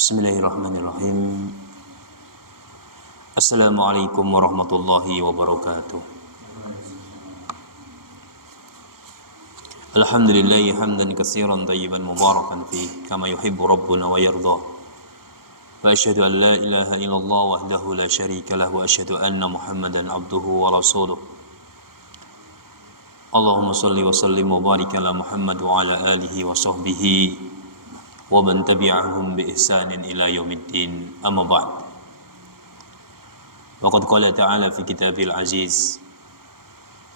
Bismillahirrahmanirrahim. Assalamualaikum warahmatullahi wabarakatuh. Alhamdulillahi hamdan katsiran tayyiban mubarakan fihi kama yuhibbu rabbuna wa yarda. Wa asyhadu an la ilaha illallah wahdahu la syarika lahu wa asyhadu anna Muhammadan abduhu wa rasuluh. Allahumma shalli wa sallim wa barik ala Muhammad wa ala alihi wa sahbihi wa man tabi'ahum bi ihsanin ila yaumiddin. Amma ba'd. Waqad qala ta'ala fi kitabil aziz,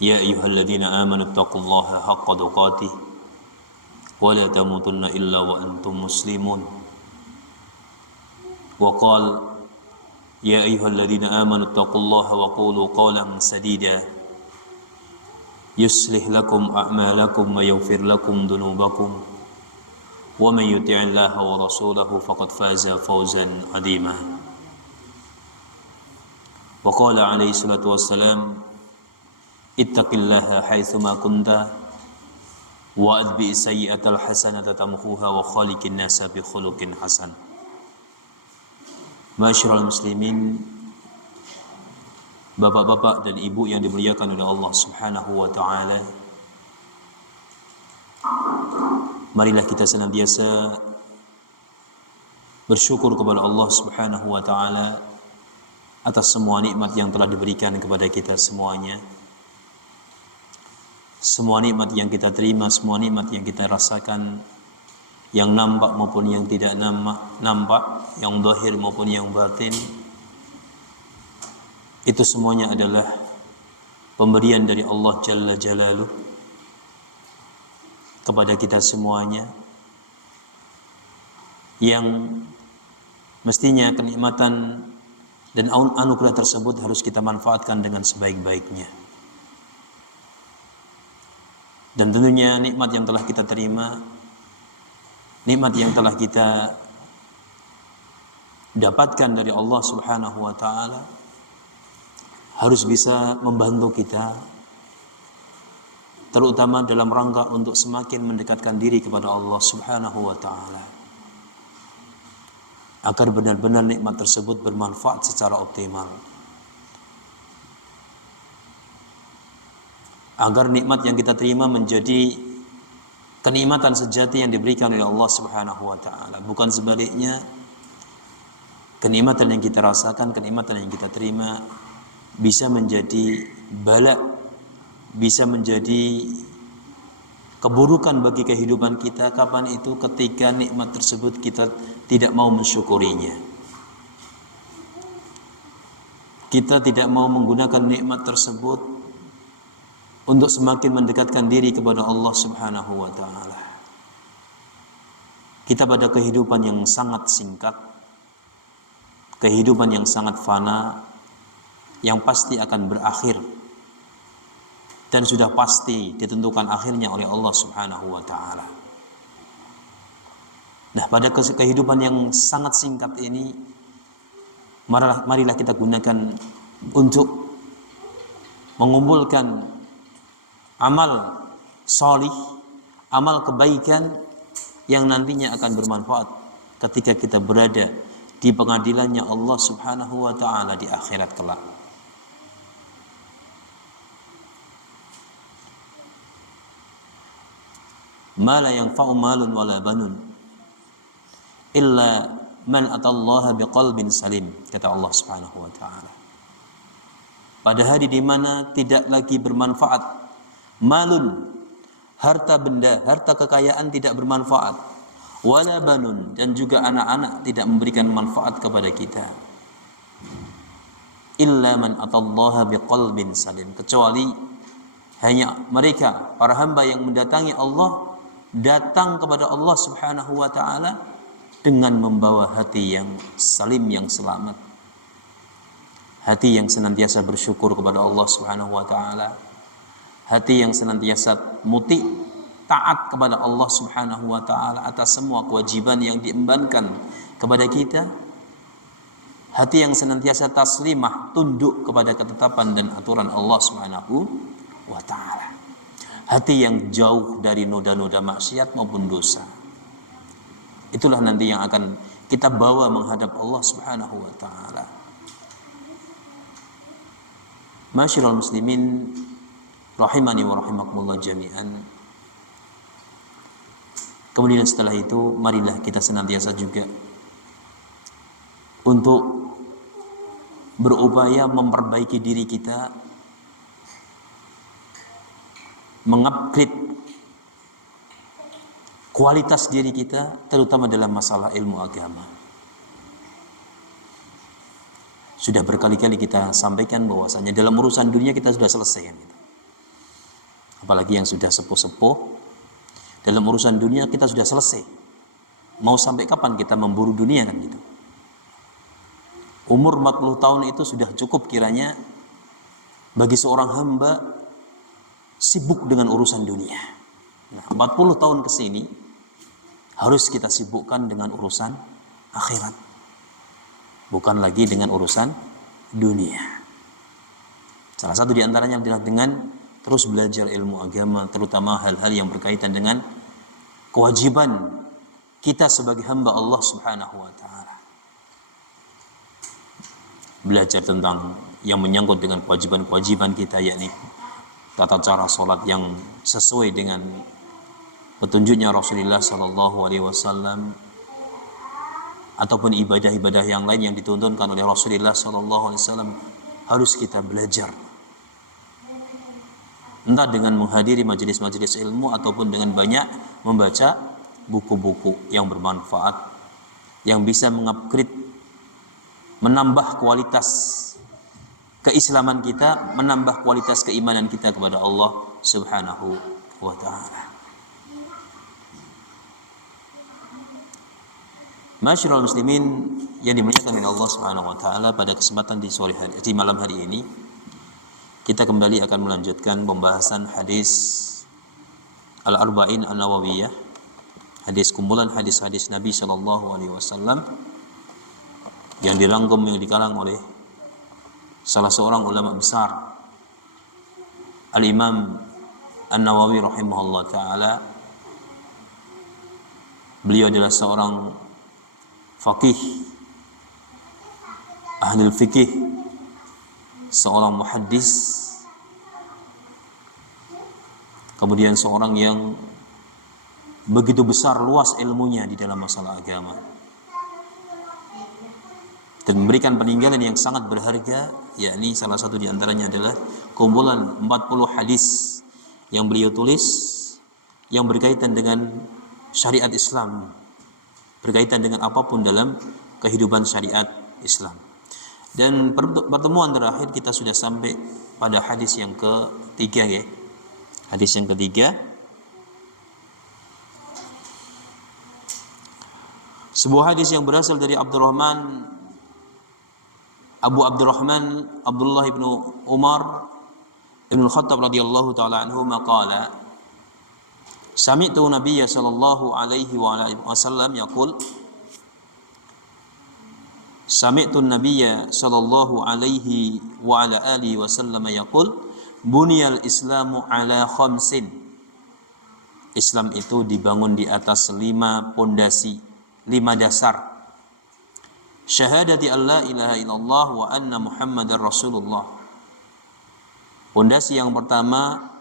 ya ayyuhalladzina amanu taqullaha haqqa tuqatih wa la tamutunna illa wa antum muslimun. Wa qala ya ayyuhalladzina amanu taqullaha wa qulu qawlan sadida yuslih lakum a'malakum wa yaghfir lakum dhunubakum wa man yuti'illaha wa rasulahu faqad faza fawzan 'azima. Wa qala alaihi salatu wassalam, ittaqillaha haitsu ma kunta wa adbi sayyi'atal hasanata tamhuha wa khaliqin nasa bi khuluqin hasan. Ma'asyiral muslimin, bapak-bapak dan ibu yang dimuliakan oleh Allah Subhanahu wa taala, marilah kita senantiasa bersyukur kepada Allah Subhanahu wa taala atas semua nikmat yang telah diberikan kepada kita semuanya. Semua nikmat yang kita terima, semua nikmat yang kita rasakan, yang nampak maupun yang tidak nampak, yang zahir maupun yang batin, itu semuanya adalah pemberian dari Allah Jalla Jalaluh kepada kita semuanya, yang mestinya kenikmatan dan anugerah tersebut harus kita manfaatkan dengan sebaik-baiknya. Dan tentunya nikmat yang telah kita terima, nikmat yang telah kita dapatkan dari Allah Subhanahu wa taala harus bisa membantu kita, terutama dalam rangka untuk semakin mendekatkan diri kepada Allah Subhanahu wa taala, agar benar-benar nikmat tersebut bermanfaat secara optimal, agar nikmat yang kita terima menjadi kenikmatan sejati yang diberikan oleh Allah Subhanahu wa taala, bukan sebaliknya. Kenikmatan yang kita rasakan, kenikmatan yang kita terima bisa menjadi bala, bisa menjadi keburukan bagi kehidupan kita. Kapan itu? Ketika nikmat tersebut kita tidak mau mensyukurinya. Kita tidak mau menggunakan nikmat tersebut untuk semakin mendekatkan diri kepada Allah Subhanahu wa taala. Kita pada kehidupan yang sangat singkat, kehidupan yang sangat fana, yang pasti akan berakhir dan sudah pasti ditentukan akhirnya oleh Allah Subhanahu wa taala. Nah, pada kehidupan yang sangat singkat ini, marilah kita gunakan untuk mengumpulkan amal solih, amal kebaikan yang nantinya akan bermanfaat ketika kita berada di pengadilannya Allah Subhanahu wa taala di akhirat kelak. Ma la yanfa'u malun wala banun illa man atallaha biqalbin salim, kata Allah Subhanahu wa taala. Pada hari di mana tidak lagi bermanfaat malun, harta benda, harta kekayaan tidak bermanfaat, wala banun, dan juga anak-anak tidak memberikan manfaat kepada kita, illa man atallaha biqalbin salim, kecuali hanya mereka, para hamba yang mendatangi Allah, datang kepada Allah Subhanahu wa taala dengan membawa hati yang salim, yang selamat, hati yang senantiasa bersyukur kepada Allah Subhanahu wa taala, hati yang senantiasa muti, taat kepada Allah Subhanahu wa taala atas semua kewajiban yang diembankan kepada kita, hati yang senantiasa taslimah, tunduk kepada ketetapan dan aturan Allah Subhanahu wa taala, hati yang jauh dari noda-noda maksiat maupun dosa. Itulah nanti yang akan kita bawa menghadap Allah Subhanahu wa taala. Masyiral muslimin rahimani wa rahimakumullah jami'an. Kemudian setelah itu marilah kita senantiasa juga untuk berupaya memperbaiki diri kita, mengupgrade kualitas diri kita, terutama dalam masalah ilmu agama. Sudah berkali-kali kita sampaikan bahwasanya dalam urusan dunia kita sudah selesai, gitu. Apalagi yang sudah sepuh-sepuh, dalam urusan dunia kita sudah selesai. Mau sampai kapan kita memburu dunia, kan gitu. Umur 40 tahun itu sudah cukup kiranya bagi seorang hamba sibuk dengan urusan dunia. Nah, 40 tahun ke sini harus kita sibukkan dengan urusan akhirat, bukan lagi dengan urusan dunia. Salah satu di antaranya adalah dengan terus belajar ilmu agama, terutama hal-hal yang berkaitan dengan kewajiban kita sebagai hamba Allah Subhanahu wa taala. Belajar tentang yang menyangkut dengan kewajiban-kewajiban kita, yakni tata cara sholat yang sesuai dengan petunjuknya Rasulullah Sallallahu Alaihi Wasallam, ataupun ibadah-ibadah yang lain yang dituntunkan oleh Rasulullah Sallallahu Alaihi Wasallam, harus kita belajar. Entah dengan menghadiri majelis-majelis ilmu ataupun dengan banyak membaca buku-buku yang bermanfaat, yang bisa mengupgrade, menambah kualitas keislaman kita, menambah kualitas keimanan kita kepada Allah Subhanahu wa taala. Masyiral muslimin yang dimuliakan oleh Allah Subhanahu wa taala, pada kesempatan di malam hari ini kita kembali akan melanjutkan pembahasan hadis Al-Arba'in An-Nawawiyah, hadis kumpulan hadis-hadis Nabi sallallahu alaihi wasallam yang dirangkum, yang dikarang oleh salah seorang ulama besar, Al-Imam An-Nawawi rahimahullah ta'ala. Beliau adalah seorang faqih, ahli fikih, seorang muhaddis, kemudian seorang yang begitu besar luas ilmunya di dalam masalah agama, dan memberikan peninggalan yang sangat berharga, yakni salah satu di antaranya adalah kumpulan 40 hadis yang beliau tulis yang berkaitan dengan syariat Islam, berkaitan dengan apapun dalam kehidupan syariat Islam. Dan pertemuan terakhir kita sudah sampai pada hadis yang ketiga, ya. Hadis yang ketiga, sebuah hadis yang berasal dari Abu Abdurrahman Abdullah ibnu Umar ibnu Khattab radhiyallahu taala anhu maqala sami'tu Nabiyya sallallahu alaihi wasallam yaqul sami'tu Nabiyya sallallahu alaihi wa ala alihi wasallam yaqul buniyal islamu ala khamsin. Islam itu dibangun di atas 5 pondasi, 5 dasar. Syahadati alla ilaha illallah wa anna Muhammadar Rasulullah. Pondasi yang pertama,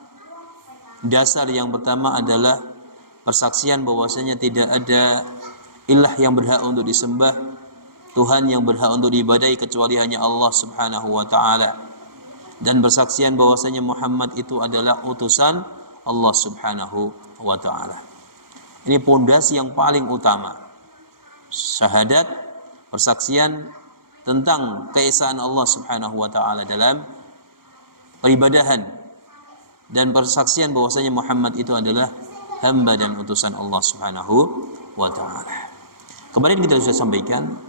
dasar yang pertama adalah persaksian bahwasanya tidak ada ilah yang berhak untuk disembah, Tuhan yang berhak untuk diibadahi kecuali hanya Allah Subhanahu wa taala, dan persaksian bahwasanya Muhammad itu adalah utusan Allah Subhanahu wa taala. Ini pondasi yang paling utama. Syahadat, persaksian tentang keesaan Allah Subhanahu wa taala dalam peribadahan, dan persaksian bahwasanya Muhammad itu adalah hamba dan utusan Allah Subhanahu wa taala. Kemarin kita sudah sampaikan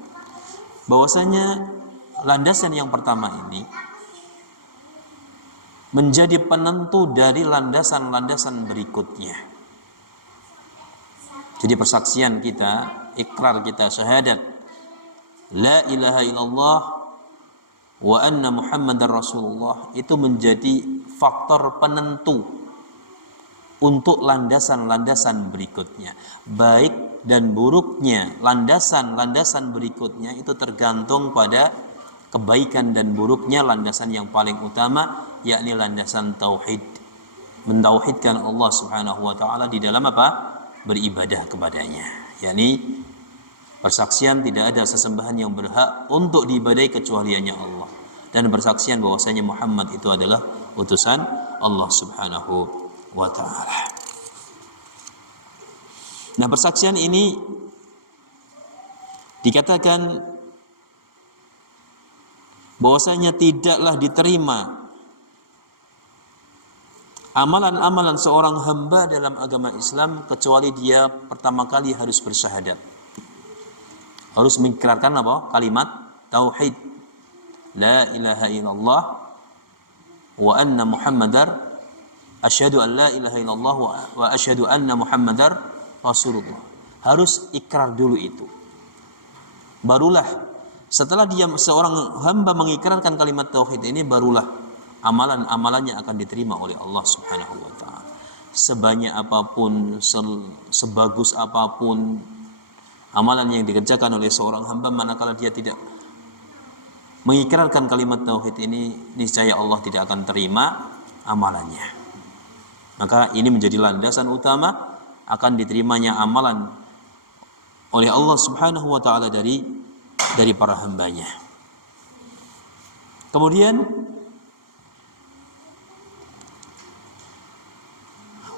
bahwasanya landasan yang pertama ini menjadi penentu dari landasan-landasan berikutnya. Jadi persaksian kita, ikrar kita, syahadat la ilaha illallah wa anna Muhammadar Rasulullah, itu menjadi faktor penentu untuk landasan-landasan berikutnya. Baik dan buruknya landasan-landasan berikutnya itu tergantung pada kebaikan dan buruknya landasan yang paling utama, yakni landasan tauhid. Mentauhidkan Allah Subhanahu wa taala di dalam apa? Beribadah kepadanya. Yakni persaksian tidak ada sesembahan yang berhak untuk diibadahi kecuali hanya Allah, dan persaksian bahwasanya Muhammad itu adalah utusan Allah Subhanahu wa ta'ala. Nah, persaksian ini dikatakan bahwasanya tidaklah diterima amalan-amalan seorang hamba dalam agama Islam kecuali dia pertama kali harus bersyahadat, harus mengikrarkan apa? Kalimat tauhid, la ilaha illallah wa anna muhammadar, asyhadu an la ilaha illallah wa asyhadu anna muhammadar rasulullah. Harus ikrar dulu itu. Barulah setelah dia seorang hamba mengikrarkan kalimat tauhid ini, barulah amalan-amalannya akan diterima oleh Allah Subhanahu wa taala. Sebanyak apapun, sebagus apapun amalan yang dikerjakan oleh seorang hamba, manakala dia tidak mengikrarkan kalimat tauhid ini, niscaya Allah tidak akan terima amalannya. Maka ini menjadi landasan utama akan diterimanya amalan oleh Allah Subhanahu wa taala dari para hambanya. Kemudian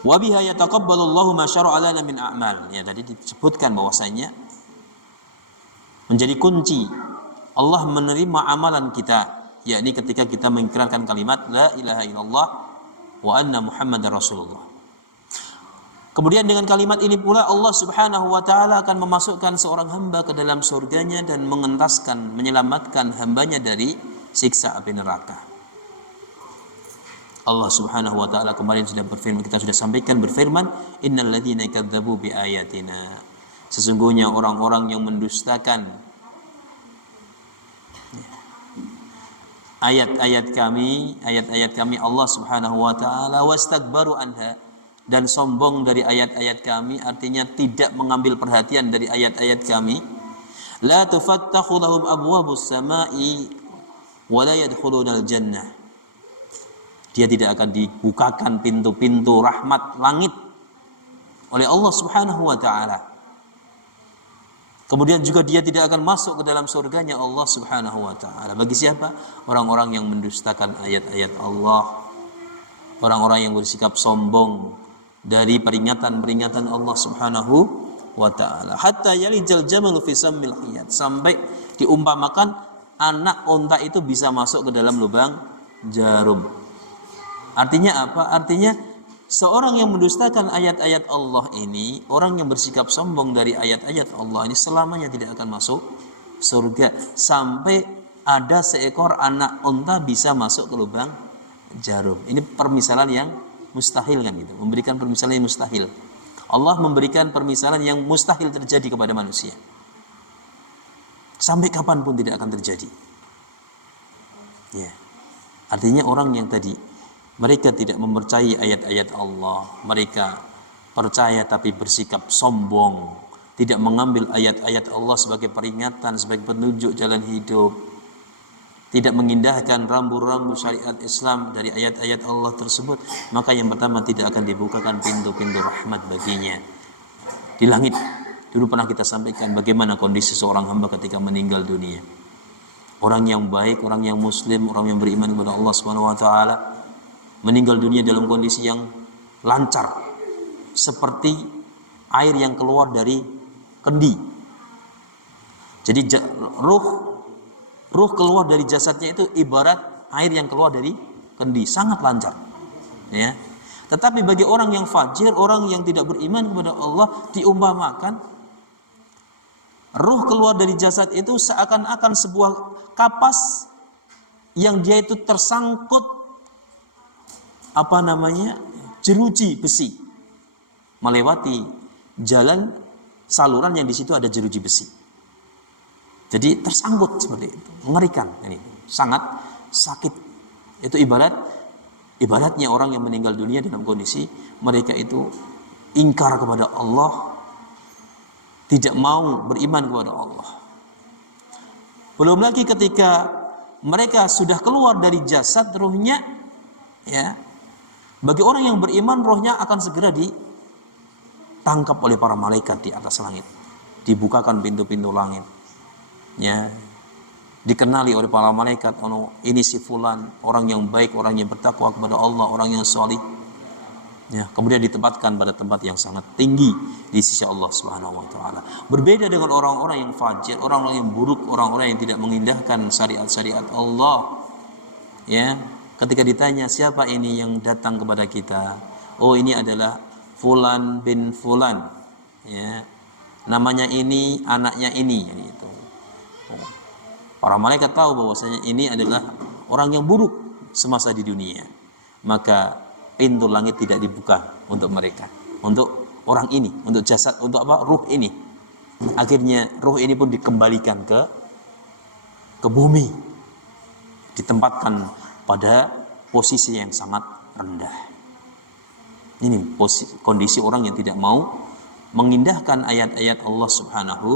wa biha yataqabbalu Allahu ma syara'a lana min a'mal. Ya, tadi disebutkan bahwasanya menjadi kunci Allah menerima amalan kita, yakni ketika kita mengikrarkan kalimat la ilaha illallah wa anna muhammadar rasulullah. Kemudian dengan kalimat ini pula Allah Subhanahu wa taala akan memasukkan seorang hamba ke dalam surganya dan mengentaskan, menyelamatkan hambanya dari siksa api neraka. Allah Subhanahu wa taala kemarin sudah berfirman, kita sudah sampaikan, berfirman, innal ladzina kadzdzabu bi ayatina. Sesungguhnya orang-orang yang mendustakan ayat-ayat kami Allah Subhanahu wa taala, wastakbaru anha, dan sombong dari ayat-ayat kami, artinya tidak mengambil perhatian dari ayat-ayat kami. La tufattahu lahum abwabus samai wa la yadkhulunal jannah. Dia tidak akan dibukakan pintu-pintu rahmat langit oleh Allah Subhanahu wa taala. Kemudian juga dia tidak akan masuk ke dalam surganya Allah Subhanahu wa taala. Bagi siapa? Orang-orang yang mendustakan ayat-ayat Allah, orang-orang yang bersikap sombong dari peringatan-peringatan Allah Subhanahu wa taala. Hatta yalijal jamalu fi sammil khiyat, sampai diumpamakan anak unta itu bisa masuk ke dalam lubang jarum. Artinya apa? Artinya seorang yang mendustakan ayat-ayat Allah ini, orang yang bersikap sombong dari ayat-ayat Allah ini, selamanya tidak akan masuk surga sampai ada seekor anak unta bisa masuk ke lubang jarum. Ini permisalan yang mustahil kan gitu, memberikan permisalan yang mustahil. Allah memberikan permisalan yang mustahil terjadi kepada manusia. Sampai kapanpun tidak akan terjadi. Ya. Artinya orang yang tadi mereka tidak mempercayai ayat-ayat Allah, mereka percaya tapi bersikap sombong, tidak mengambil ayat-ayat Allah sebagai peringatan, sebagai petunjuk jalan hidup, tidak mengindahkan rambu-rambu syariat Islam dari ayat-ayat Allah tersebut, maka yang pertama tidak akan dibukakan pintu-pintu rahmat baginya di langit. Dulu pernah kita sampaikan bagaimana kondisi seorang hamba ketika meninggal dunia. Orang yang baik, orang yang muslim, orang yang beriman kepada Allah Subhanahu wa taala meninggal dunia dalam kondisi yang lancar, seperti air yang keluar dari kendi. Jadi ruh keluar dari jasadnya itu ibarat air yang keluar dari kendi, sangat lancar. Ya. Tetapi bagi orang yang fajir, orang yang tidak beriman kepada Allah, diumpamakan ruh keluar dari jasad itu seakan-akan sebuah kapas yang dia itu tersangkut jeruji besi, melewati jalan saluran yang di situ ada jeruji besi. Jadi tersangkut seperti itu, mengerikan. Ini sangat sakit. Itu ibarat Ibaratnya orang yang meninggal dunia dalam kondisi mereka itu ingkar kepada Allah, tidak mau beriman kepada Allah. Belum lagi ketika mereka sudah keluar dari jasad, ruhnya, ya, bagi orang yang beriman, rohnya akan segera ditangkap oleh para malaikat di atas langit. Dibukakan pintu-pintu langit. Ya, dikenali oleh para malaikat, oh, ini si fulan, orang yang baik, orang yang bertakwa kepada Allah, orang yang salih. Ya, kemudian ditempatkan pada tempat yang sangat tinggi di sisi Allah Subhanahu wa taala. Berbeda dengan orang-orang yang fajir, orang-orang yang buruk, orang-orang yang tidak mengindahkan syariat-syariat Allah. Ya, ketika ditanya siapa ini yang datang kepada kita, oh ini adalah fulan bin fulan, ya, namanya ini, anaknya ini, gitu. Para malaikat tahu bahwasanya ini adalah orang yang buruk semasa di dunia, maka pintu langit tidak dibuka untuk mereka, untuk orang ini, untuk jasad, untuk apa, ruh ini. Akhirnya ruh ini pun dikembalikan ke bumi, ditempatkan pada posisi yang sangat rendah. Ini kondisi orang yang tidak mau mengindahkan ayat-ayat Allah Subhanahu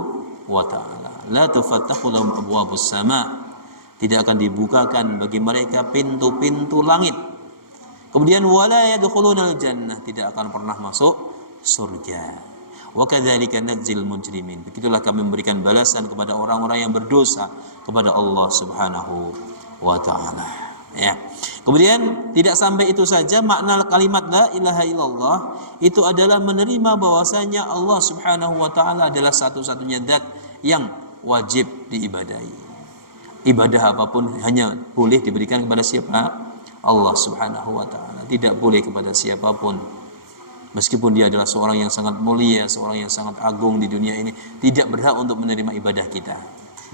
wa taala. La tufattahu lahum abwabus sama, tidak akan dibukakan bagi mereka pintu-pintu langit. Kemudian wala yadkhulunal jannah, tidak akan pernah masuk surga. Wa kadzalika najzil mujrimin, begitulah kami memberikan balasan kepada orang-orang yang berdosa kepada Allah Subhanahu wa taala. Ya. Kemudian tidak sampai itu saja, makna kalimat la ilaha illallah itu adalah menerima bahwasanya Allah Subhanahu wa taala adalah satu-satunya zat yang wajib diibadahi. Ibadah apapun hanya boleh diberikan kepada siapa? Allah Subhanahu wa taala, tidak boleh kepada siapapun. Meskipun dia adalah seorang yang sangat mulia, seorang yang sangat agung di dunia ini, tidak berhak untuk menerima ibadah kita.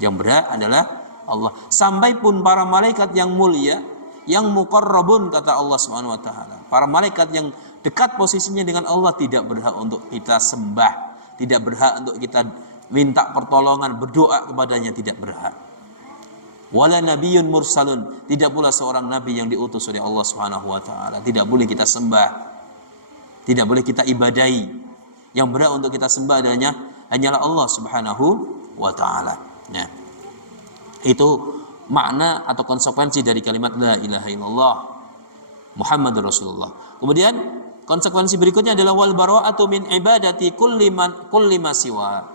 Yang berhak adalah Allah. Sampai pun para malaikat yang mulia, yang muqarrabun, kata Allah Subhanahu wa taala, para malaikat yang dekat posisinya dengan Allah tidak berhak untuk kita sembah, tidak berhak untuk kita minta pertolongan, berdoa kepadanya, tidak berhak. Wala nabiyyun mursalun, tidak pula seorang nabi yang diutus oleh Allah Subhanahu wa taala, tidak boleh kita sembah, tidak boleh kita ibadahi. Yang berhak untuk kita sembah hanyalah Allah Subhanahu wa taala. Ya. Itu makna atau konsekuensi dari kalimat la ilaha illallah Muhammadur Rasulullah. Kemudian konsekuensi berikutnya adalah wal bara'atu min ibadati kulli ma siwa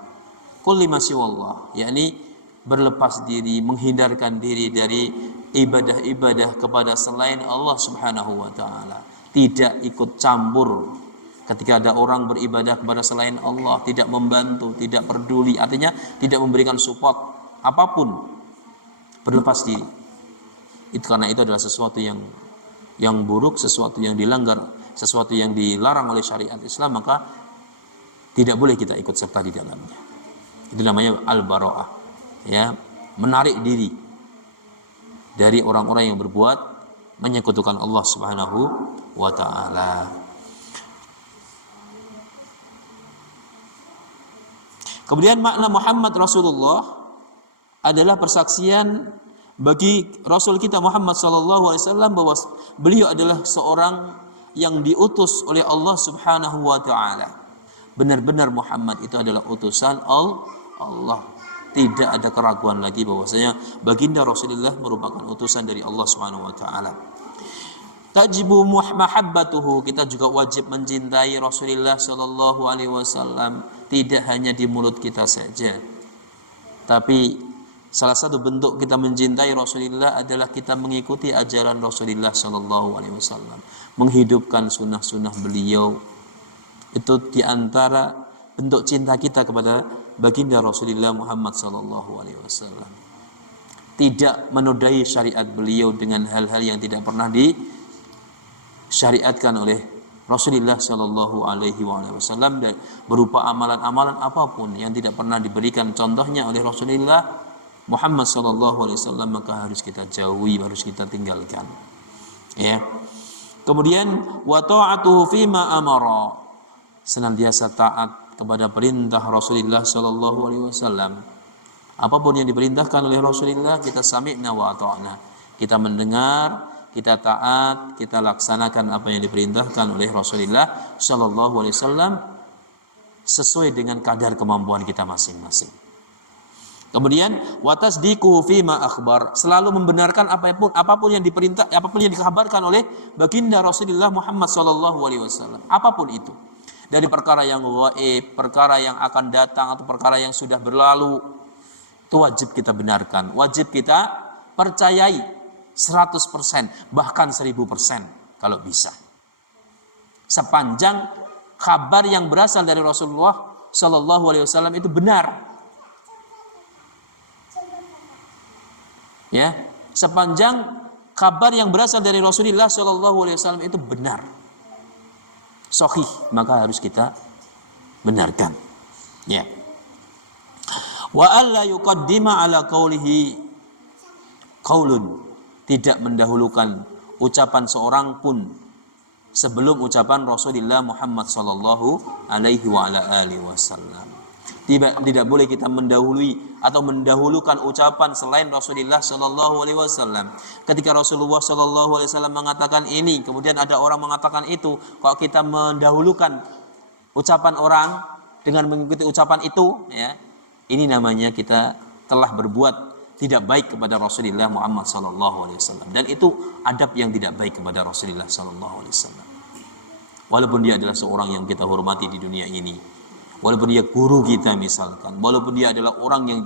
Allah, yakni berlepas diri, menghindarkan diri dari ibadah-ibadah kepada selain Allah Subhanahu wa taala. Tidak ikut campur ketika ada orang beribadah kepada selain Allah, tidak membantu, tidak peduli, artinya tidak memberikan support apapun, berlepas diri. Itu karena itu adalah sesuatu yang buruk, sesuatu yang dilanggar, sesuatu yang dilarang oleh syariat Islam, maka tidak boleh kita ikut serta di dalamnya. Itu namanya al-bara'ah. Ya, menarik diri dari orang-orang yang berbuat menyekutukan Allah Subhanahu wa taala. Kemudian makna Muhammad Rasulullah adalah persaksian bagi Rasul kita Muhammad sallallahu alaihi wasallam bahwa beliau adalah seorang yang diutus oleh Allah Subhanahu wa taala. Benar-benar Muhammad itu adalah utusan Allah. Tidak ada keraguan lagi bahwasanya baginda Rasulullah merupakan utusan dari Allah Subhanahu wa taala. Tajibu mahabbatuhu, kita juga wajib mencintai Rasulullah sallallahu alaihi wasallam, tidak hanya di mulut kita saja. Tapi salah satu bentuk kita mencintai Rasulullah adalah kita mengikuti ajaran Rasulullah sallallahu alaihi wasallam, menghidupkan sunnah-sunnah beliau. Itu diantara bentuk cinta kita kepada baginda Rasulullah Muhammad sallallahu alaihi wasallam. Tidak menodai syariat beliau dengan hal-hal yang tidak pernah disyariatkan oleh Rasulullah sallallahu alaihi wasallam, berupa amalan-amalan apapun yang tidak pernah diberikan contohnya oleh Rasulullah Muhammad sallallahu alaihi wasallam, maka harus kita jauhi, harus kita tinggalkan. Ya. Kemudian wa ta'atuhu fima amara, senantiasa taat kepada perintah Rasulullah sallallahu alaihi wasallam. Apapun yang diperintahkan oleh Rasulullah, kita sami'na wa ata'na. Kita mendengar, kita taat, kita laksanakan apa yang diperintahkan oleh Rasulullah Shallallahu Alaihi Wasallam sesuai dengan kadar kemampuan kita masing-masing. Kemudian watasdiquhu fima akhbar, selalu membenarkan apapun yang diperintah, apapun yang dikabarkan oleh baginda Rasulullah Muhammad Shallallahu Alaihi Wasallam, apapun itu, dari perkara yang gaib, perkara yang akan datang atau perkara yang sudah berlalu, itu wajib kita benarkan, wajib kita percayai 100%, bahkan 1000% kalau bisa. Sepanjang kabar yang berasal dari Rasulullah Shallallahu Alaihi Wasallam itu benar. Ya, sepanjang kabar yang berasal dari Rasulullah Shallallahu Alaihi Wasallam itu benar, sahih, maka harus kita benarkan. Ya. Wa alla yuqaddima ala qaulihi qaulun, tidak mendahulukan ucapan seorang pun sebelum ucapan Rasulullah Muhammad Shallallahu Alaihi Wasallam. Tidak boleh kita mendahului atau mendahulukan ucapan selain Rasulullah Shallallahu Alaihi Wasallam. Ketika Rasulullah Shallallahu Alaihi Wasallam mengatakan ini, kemudian ada orang mengatakan itu, kalau kita mendahulukan ucapan orang dengan mengikuti ucapan itu, ya, ini namanya kita telah berbuat tidak baik kepada Rasulullah Muhammad Shallallahu Alaihi Wasallam. Dan itu adab yang tidak baik kepada Rasulullah Shallallahu Alaihi Wasallam. Walaupun dia adalah seorang yang kita hormati di dunia ini, walaupun dia guru kita misalkan, walaupun dia adalah orang yang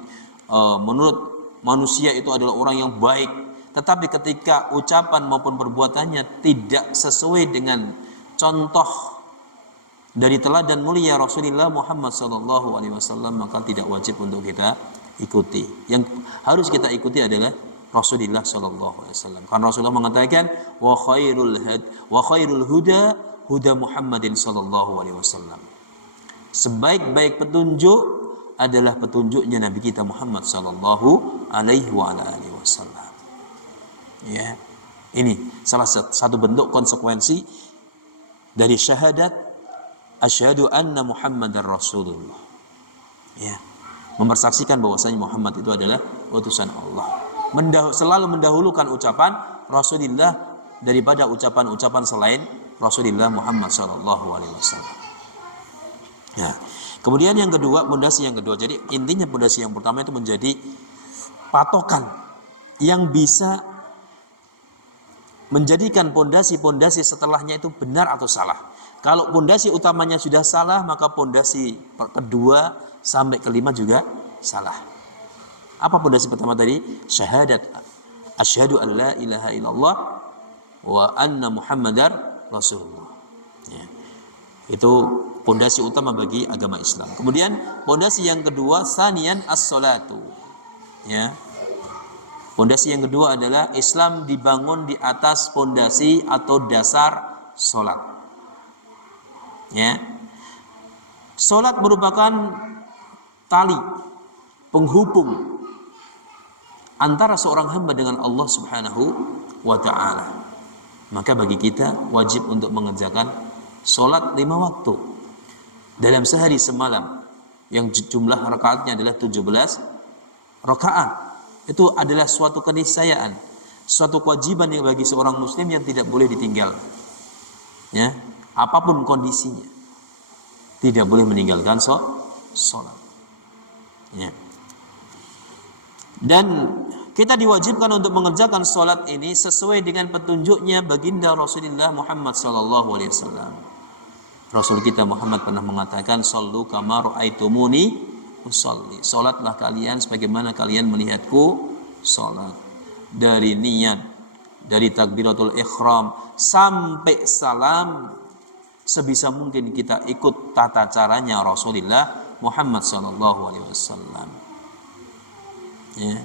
menurut manusia itu adalah orang yang baik, tetapi ketika ucapan maupun perbuatannya tidak sesuai dengan contoh dari teladan mulia Rasulullah Muhammad SAW, maka tidak wajib untuk kita ikuti. Yang harus kita ikuti adalah Rasulullah SAW. Karena Rasulullah mengatakan wa khairul huda huda Muhammadin SAW. Sebaik-baik petunjuk adalah petunjuknya Nabi kita Muhammad Sallallahu Alaihi Wasallam. Ya, ini salah satu bentuk konsekuensi dari syahadat asyhadu anna Muhammadar Rasulullah. Ya, mempersaksikan bahwasanya Muhammad itu adalah utusan Allah. Selalu mendahulukan ucapan Rasulullah daripada ucapan-ucapan selain Rasulullah Muhammad Sallallahu Alaihi Wasallam. Ya. Kemudian yang kedua, pondasi yang kedua. Jadi intinya pondasi yang pertama itu menjadi patokan yang bisa menjadikan pondasi-pondasi setelahnya itu benar atau salah. Kalau pondasi utamanya sudah salah, maka pondasi kedua sampai kelima juga salah. Apa pondasi pertama tadi? Syahadat asyhadu an la ilaha illallah wa anna Muhammadar Rasulullah. Ya. Itu pondasi utama bagi agama Islam. Kemudian pondasi yang kedua, sanian as-salatu. Ya. Pondasi yang kedua adalah Islam dibangun di atas pondasi atau dasar salat. Ya. Salat merupakan tali penghubung antara seorang hamba dengan Allah Subhanahu wa taala. Maka bagi kita wajib untuk mengerjakan salat 5 waktu dalam sehari semalam, yang jumlah rakaatnya adalah 17 rakaat. Itu adalah suatu keniscayaan, suatu kewajiban yang bagi seorang muslim yang tidak boleh ditinggal. Ya, apapun kondisinya, tidak boleh meninggalkan salat. Ya. Dan kita diwajibkan untuk mengerjakan salat ini sesuai dengan petunjuknya baginda Rasulullah Muhammad SAW. Rasul kita Muhammad pernah mengatakan, "Shallu kama ra'aitumuni usolli." Salatlah kalian sebagaimana kalian melihatku salat. Dari niat, dari takbiratul ihram sampai salam, sebisa mungkin kita ikut tata caranya Rasulullah Muhammad SAW. Ya.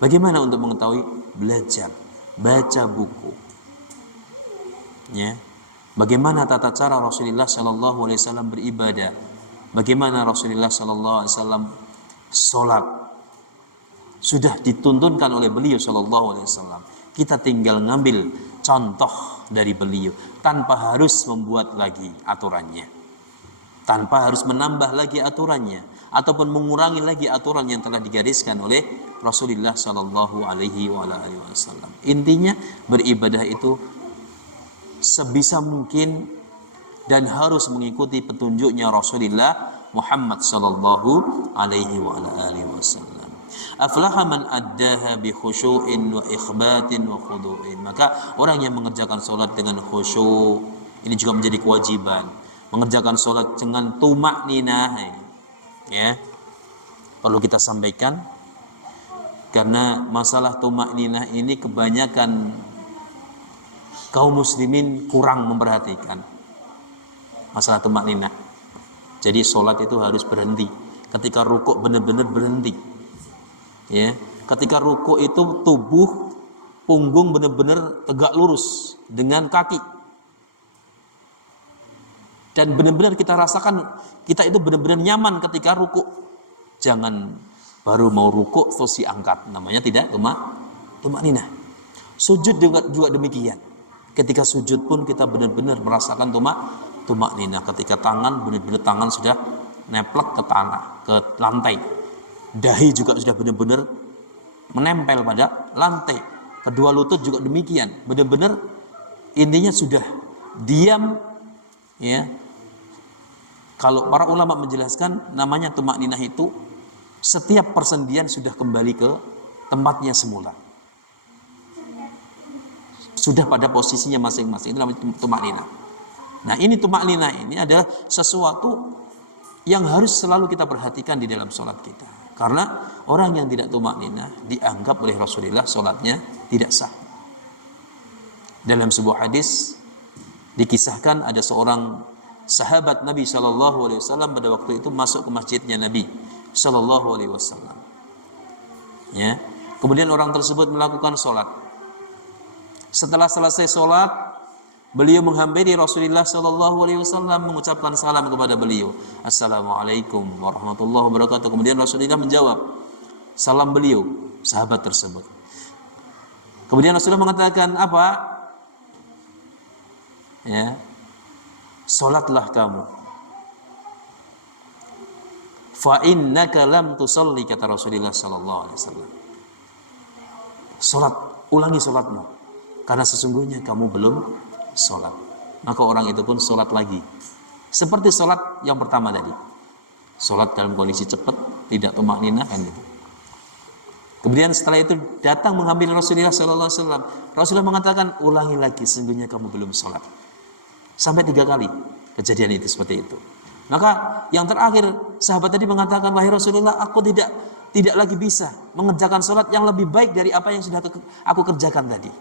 Bagaimana untuk mengetahui? Belajar, baca buku. Ya. Bagaimana tata cara Rasulullah Sallallahu Alaihi Wasallam beribadah? Bagaimana Rasulullah Sallallahu Alaihi Wasallam sholat? Sudah dituntunkan oleh beliau Sallallahu Alaihi Wasallam. Kita tinggal ngambil contoh dari beliau tanpa harus membuat lagi aturannya, tanpa harus menambah lagi aturannya. ataupun mengurangi lagi aturan yang telah digariskan oleh Rasulullah Shallallahu Alaihi Wasallam. Intinya beribadah itu sebisa mungkin dan harus mengikuti petunjuknya Rasulullah Muhammad Shallallahu Alaihi Wasallam. Aflaha man addaha bi khusyu'in wa ikhbatin wa khudu'in. Maka orang yang mengerjakan salat dengan khusyuk, ini juga menjadi kewajiban. Mengerjakan salat dengan tumakninah, ya, perlu kita sampaikan, karena masalah tumakninah ini kebanyakan kaum muslimin kurang memperhatikan masalah tumakninah. Jadi salat itu harus berhenti. Ketika rukuk benar-benar berhenti. Ya, ketika rukuk itu tubuh punggung benar-benar tegak lurus dengan kaki. Dan benar-benar kita rasakan kita itu benar-benar nyaman ketika rukuk. Jangan baru mau rukuk terus diangkat, namanya tidak tumakninah. Sujud juga demikian. Ketika sujud pun kita benar-benar merasakan tumakninah. Ketika tangan benar-benar tangan sudah neplek ke tanah, ke lantai. Dahi juga sudah benar-benar menempel pada lantai. Kedua lutut juga demikian. Benar-benar intinya sudah diam, ya. Kalau para ulama menjelaskan namanya tumakninah itu setiap persendian sudah kembali ke tempatnya semula. Sudah pada posisinya masing-masing. Itu namanya tumakninah. Nah, ini tumakninah ini adalah sesuatu yang harus selalu kita perhatikan di dalam sholat kita. Karena orang yang tidak tumakninah dianggap oleh Rasulullah sholatnya tidak sah. Dalam sebuah hadis dikisahkan ada seorang sahabat Nabi Shallallahu Alaihi Wasallam pada waktu itu masuk ke masjidnya Nabi Shallallahu Alaihi Wasallam. Ya, kemudian orang tersebut melakukan sholat. Setelah selesai sholat, beliau menghampiri Rasulullah Shallallahu Alaihi Wasallam, mengucapkan salam kepada beliau, Assalamualaikum warahmatullahi wabarakatuh. Kemudian Rasulullah menjawab salam beliau, sahabat tersebut. Kemudian Rasulullah mengatakan apa? Ya, salatlah kamu. Fa innaka lam tusalli, kata Rasulullah Shallallahu Alaihi Wasallam. Salat, ulangi salatmu, karena sesungguhnya kamu belum sholat. Maka orang itu pun sholat lagi, seperti sholat yang pertama tadi. Sholat dalam kondisi cepat, tidak tumakninah kan gitu. Kemudian setelah itu datang mengambil Rasulullah SAW. Rasulullah mengatakan, ulangi lagi, sesungguhnya kamu belum sholat. Sampai 3 kali kejadian itu seperti itu. Maka yang terakhir sahabat tadi mengatakan, wahai Rasulullah, aku tidak lagi bisa mengerjakan sholat yang lebih baik dari apa yang sudah aku kerjakan tadi.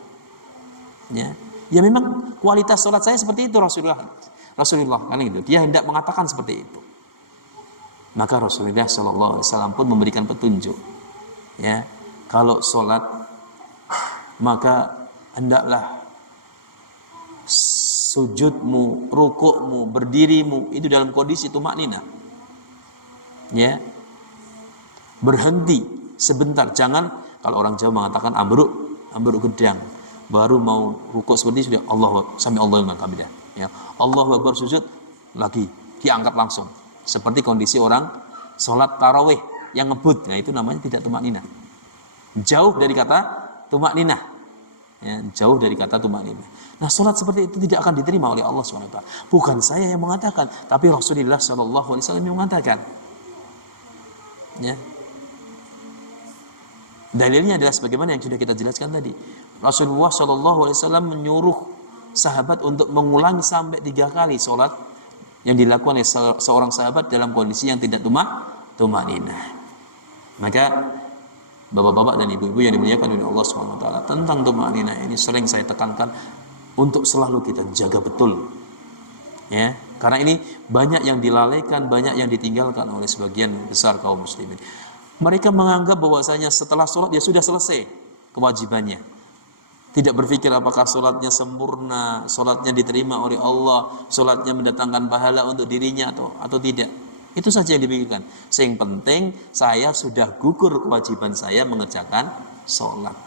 Ya memang kualitas sholat saya seperti itu Rasulullah kan gitu. Dia hendak mengatakan seperti itu. Maka Rasulullah Shallallahu Alaihi Wasallam pun memberikan petunjuk. Ya, kalau sholat maka hendaklah sujudmu, rukukmu, berdirimu itu dalam kondisi tumakninah. Ya, berhenti sebentar. Jangan, kalau orang Jawa mengatakan ambruk gedang. Baru mau rukuk seperti sudah sami Allahu liman hamidah. Ya, Allahu Akbar, sujud lagi diangkat langsung. Seperti kondisi orang sholat tarawih yang ngebut. Nah, itu namanya tidak tumakninah. Jauh dari kata tumakninah. Ya, jauh dari kata tumakninah. Nah, sholat seperti itu tidak akan diterima oleh Allah SWT. Bukan saya yang mengatakan, tapi Rasulullah SAW yang mengatakan. Ya. Dalilnya adalah sebagaimana yang sudah kita jelaskan tadi. Rasulullah SAW menyuruh sahabat untuk mengulangi sampai 3 kali sholat yang dilakukan oleh seorang sahabat dalam kondisi yang tidak tumakninah. Maka bapak-bapak dan ibu-ibu yang dimuliakan oleh Allah SWT, tentang tumakninah ini sering saya tekankan untuk selalu kita jaga betul. Ya, karena ini banyak yang dilalaikan, banyak yang ditinggalkan oleh sebagian besar kaum muslimin. Mereka menganggap bahwasanya setelah sholat dia sudah selesai kewajibannya. Tidak berpikir apakah sholatnya sempurna, sholatnya diterima oleh Allah, sholatnya mendatangkan pahala untuk dirinya atau tidak. Itu saja yang dipikirkan. Yang penting saya sudah gugur kewajiban saya mengerjakan sholat.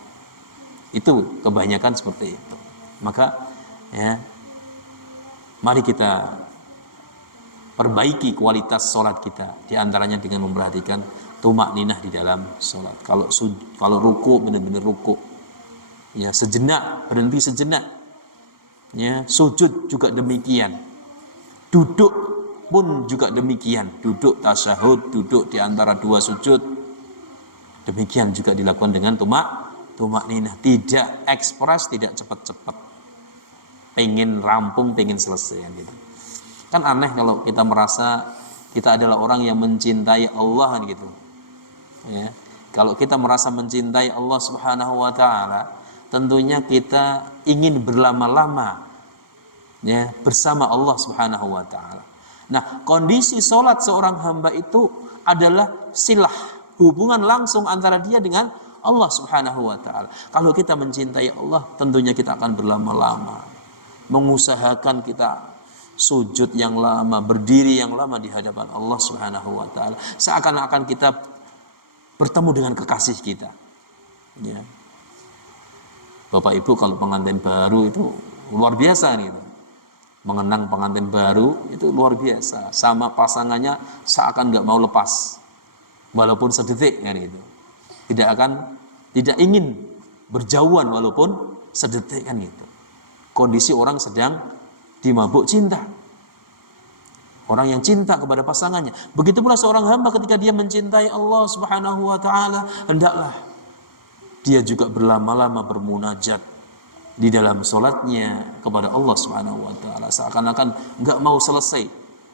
Itu kebanyakan seperti itu. Maka ya, mari kita perbaiki kualitas sholat kita, di antaranya dengan memperhatikan tumakninah di dalam sholat. Kalau ruku, benar-benar ruku, ya sejenak, berhenti sejenak, ya sujud juga demikian, duduk pun juga demikian, duduk tasyahud, duduk di antara dua sujud, demikian juga dilakukan dengan tumakninah, tidak ekspres, tidak cepat-cepat, pengen rampung, pengen selesai gitu. Kan aneh kalau kita merasa kita adalah orang yang mencintai Allah kan gitu. Ya. Kalau kita merasa mencintai Allah Subhanahu wa taala, tentunya kita ingin berlama-lama ya bersama Allah Subhanahu wa taala. Nah, kondisi sholat seorang hamba itu adalah silah, hubungan langsung antara dia dengan Allah Subhanahu wa taala. Kalau kita mencintai Allah, tentunya kita akan berlama-lama, mengusahakan kita sujud yang lama, berdiri yang lama di hadapan Allah Subhanahu wa taala, seakan-akan kita bertemu dengan kekasih kita. Ya. Bapak Ibu kalau pengantin baru itu luar biasa nih. Mengenang pengantin baru itu luar biasa, sama pasangannya seakan nggak mau lepas, walaupun sedetik kan itu. Tidak ingin berjauhan walaupun sedetik kan gitu. Kondisi orang sedang dimabuk cinta. Orang yang cinta kepada pasangannya. Begitu pula seorang hamba ketika dia mencintai Allah Subhanahu wa taala, hendaklah dia juga berlama-lama bermunajat di dalam sholatnya kepada Allah Subhanahu wa taala, seakan-akan enggak mau selesai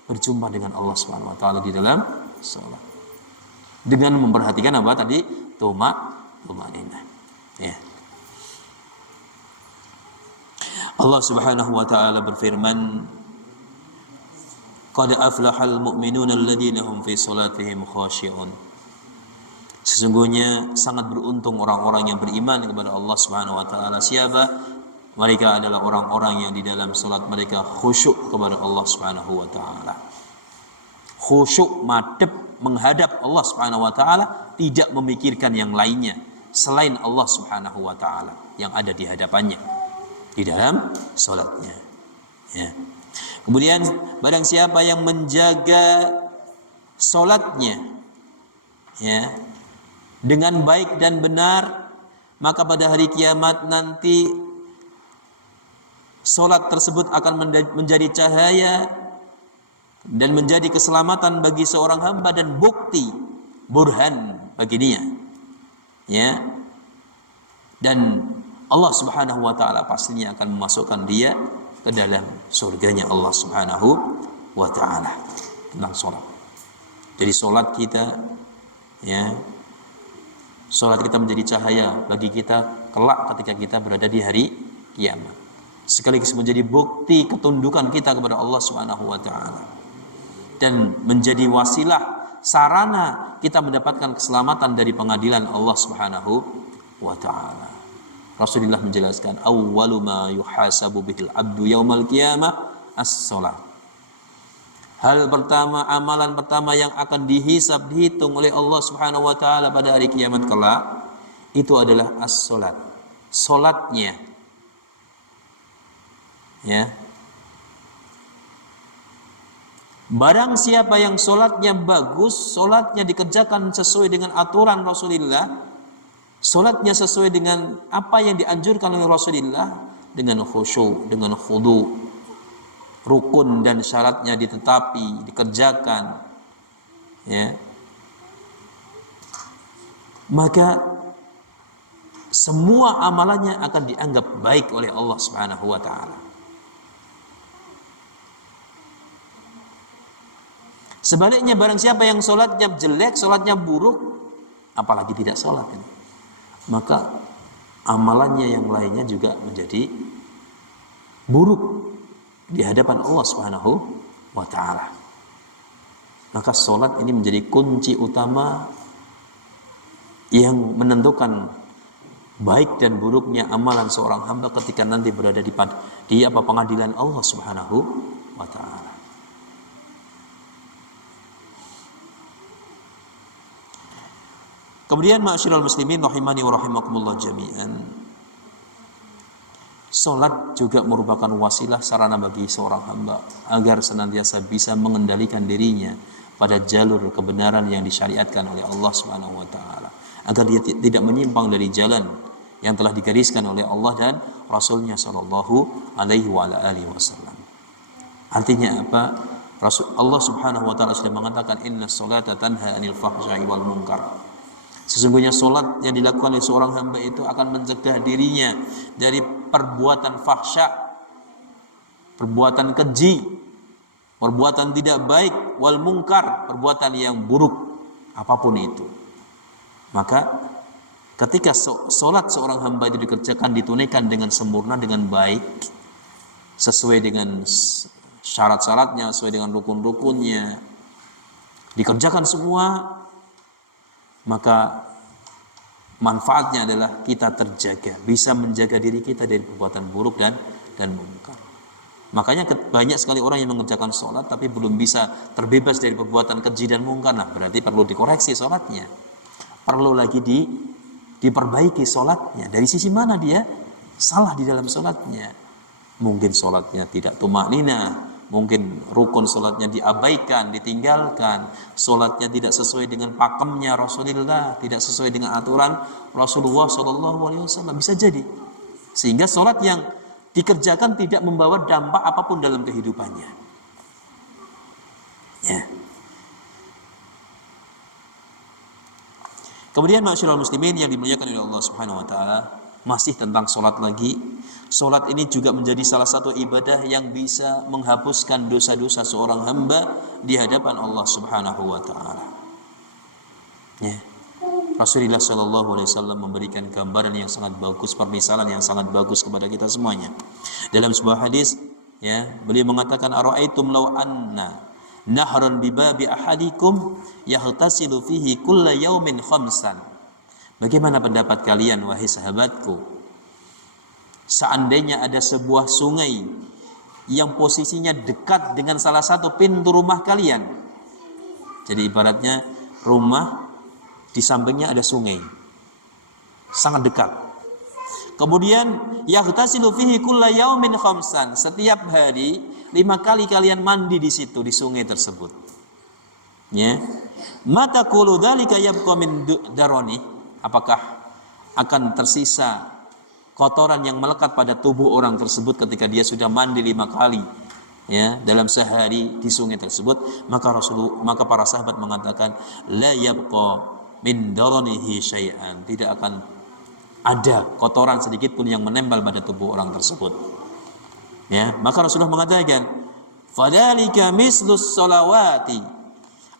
berjumpa dengan Allah Subhanahu wa taala di dalam sholat. Dengan memperhatikan apa tadi? Tumakninah. Ya. Allah Subhanahu wa taala berfirman, "Qad aflahal mu'minuna alladziina hum fi sholatihim khashi'un." Sesungguhnya sangat beruntung orang-orang yang beriman kepada Allah Subhanahu wa taala. Siapa? Mereka adalah orang-orang yang di dalam salat mereka khusyuk kepada Allah Subhanahu wa taala. Khusyuk, madhep menghadap Allah Subhanahu wa taala, tidak memikirkan yang lainnya selain Allah Subhanahu wa taala yang ada di hadapannya di dalam salatnya. Ya. Kemudian barang siapa yang menjaga salatnya ya dengan baik dan benar, maka pada hari kiamat nanti salat tersebut akan menjadi cahaya dan menjadi keselamatan bagi seorang hamba dan bukti, burhan bagi dia. Ya. Dan Allah Subhanahu wa taala pastinya akan memasukkan dia ke dalam surganya Allah Subhanahu wa taala. Tentang salat. Jadi salat kita ya, salat kita menjadi cahaya bagi kita kelak ketika kita berada di hari kiamat. Sekaligus menjadi bukti ketundukan kita kepada Allah Subhanahu wa taala. Dan menjadi wasilah, sarana kita mendapatkan keselamatan dari pengadilan Allah Subhanahu wa taala. Rasulullah menjelaskan, awwalu ma yuhasabu bihil abdu yaumal qiyamah as-shalah. Hal pertama, amalan pertama yang akan dihisab, dihitung oleh Allah Subhanahu wa taala pada hari kiamat kelak itu adalah as-shalat. Salatnya. Ya. Barang siapa yang salatnya bagus, salatnya dikerjakan sesuai dengan aturan Rasulullah, salatnya sesuai dengan apa yang dianjurkan oleh Rasulullah, dengan khusyuk, dengan khudu, rukun dan syaratnya ditetapi, dikerjakan, ya, maka semua amalannya akan dianggap baik oleh Allah Subhanahu wa taala. Sebaliknya barang siapa yang salatnya jelek, salatnya buruk, apalagi tidak salat, maka amalannya yang lainnya juga menjadi buruk di hadapan Allah Subhanahu wa taala. Maka salat ini menjadi kunci utama yang menentukan baik dan buruknya amalan seorang hamba ketika nanti berada di pengadilan Allah Subhanahu wa taala. Kemudian ma'asyiral muslimin rahimani wa rahimakumullah jami'an, Salat juga merupakan wasilah sarana bagi seorang hamba agar senantiasa bisa mengendalikan dirinya pada jalur kebenaran yang disyariatkan oleh Allah Subhanahu wa taala, agar dia tidak menyimpang dari jalan yang telah digariskan oleh Allah dan Rasulnya Shallallahu alaihi wasallam. Artinya apa? Allah Subhanahu wa taala sudah mengatakan inna sholata tanha 'anil fahsya'i wal munkar. Sesungguhnya solat yang dilakukan oleh seorang hamba itu akan mencegah dirinya dari perbuatan fahsya, perbuatan keji, perbuatan tidak baik, wal munkar, perbuatan yang buruk, apapun itu. Maka ketika solat seorang hamba itu dikerjakan, ditunaikan dengan sempurna, dengan baik, sesuai dengan syarat-syaratnya, sesuai dengan rukun-rukunnya, dikerjakan semua, maka manfaatnya adalah kita terjaga, bisa menjaga diri kita dari perbuatan buruk dan munkar. Makanya banyak sekali orang yang mengerjakan sholat tapi belum bisa terbebas dari perbuatan keji dan munkar. Nah, berarti perlu dikoreksi sholatnya, perlu lagi diperbaiki sholatnya. Dari sisi mana dia salah di dalam sholatnya? Mungkin sholatnya tidak tumakninah, mungkin rukun sholatnya diabaikan, ditinggalkan, sholatnya tidak sesuai dengan pakemnya Rasulullah, tidak sesuai dengan aturan Rasulullah SAW, bisa jadi, sehingga sholat yang dikerjakan tidak membawa dampak apapun dalam kehidupannya. Ya. Kemudian ma'asyiral muslimin yang dimuliakan oleh Allah Subhanahu wa taala, masih tentang sholat lagi. Sholat ini juga menjadi salah satu ibadah yang bisa menghapuskan dosa-dosa seorang hamba di hadapan Allah Subhanahu wa taala. Ya. Rasulullah Shallallahu alaihi wasallam memberikan gambaran yang sangat bagus, permisalan yang sangat bagus kepada kita semuanya. Dalam sebuah hadis, ya, beliau mengatakan, "Ara'aitum law anna nahran bi babi ahadikum yahtasilu fihi kulla yaumin khamsan." Bagaimana pendapat kalian wahai sahabatku, seandainya ada sebuah sungai yang posisinya dekat dengan salah satu pintu rumah kalian. Jadi ibaratnya rumah di sampingnya ada sungai, sangat dekat. Kemudian yaghtasilu fihi kulla yaumin khamsan, setiap hari 5 kali kalian mandi di situ, di sungai tersebut. Ya. Mata qulu dzalika yabqa min darani, apakah akan tersisa kotoran yang melekat pada tubuh orang tersebut ketika dia sudah mandi 5 kali, ya, dalam sehari di sungai tersebut? Maka para sahabat mengatakan, la yabqa min daranihi syai'an, tidak akan ada kotoran sedikit pun yang menempel pada tubuh orang tersebut. Ya, maka Rasulullah mengatakan, fadzalika mislus sholawati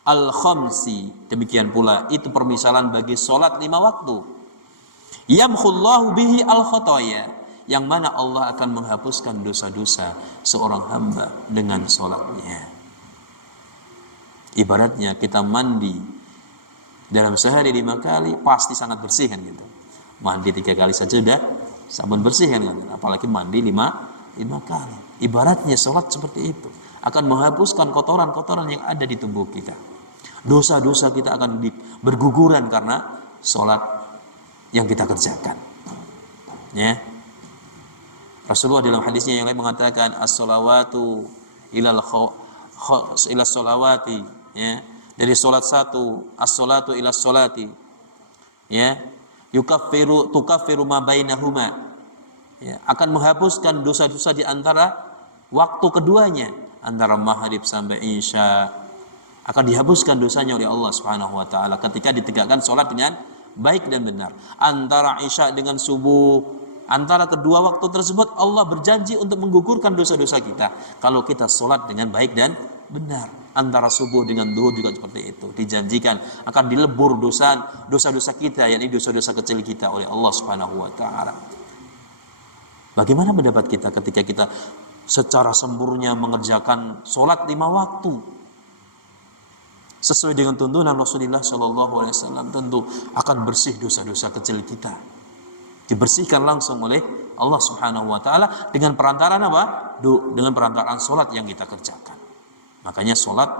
al khamsi, demikian pula itu permisalan bagi salat 5 waktu. Yamkhullahu bihi al khotoya, yang mana Allah akan menghapuskan dosa-dosa seorang hamba dengan salatnya. Ibaratnya kita mandi dalam sehari 5 kali pasti sangat bersih kan gitu. Mandi 3 kali saja sudah sabun bersih kan, apalagi mandi 5 kali. Ibaratnya salat seperti itu akan menghapuskan kotoran-kotoran yang ada di tubuh kita. Dosa-dosa kita akan berguguran karena salat yang kita kerjakan. Ya. Rasulullah dalam hadisnya yang lain mengatakan, as-sholawatu ilal sholawati, ya, dari salat satu, as-sholatu ila sholati, ya, tukaffiru ma bainahuma, ya, akan menghapuskan dosa-dosa di antara waktu keduanya, antara maghrib sampai isya, akan dihapuskan dosanya oleh Allah Subhanahu wa taala ketika ditegakkan salat dengan baik dan benar. Antara isya dengan subuh, antara kedua waktu tersebut Allah berjanji untuk menggugurkan dosa-dosa kita kalau kita salat dengan baik dan benar. Antara subuh dengan duhur juga seperti itu, dijanjikan akan dilebur dosa-dosa kita, yakni dosa-dosa kecil kita, oleh Allah Subhanahu wa taala. Bagaimana pendapat kita ketika kita secara sempurna mengerjakan salat 5 waktu sesuai dengan tuntunan Rasulullah Shallallahu alaihi wasallam? Tentu akan bersih dosa-dosa kecil kita, dibersihkan langsung oleh Allah Subhanahu wa taala dengan perantaraan apa? Dengan perantaraan salat yang kita kerjakan. Makanya salat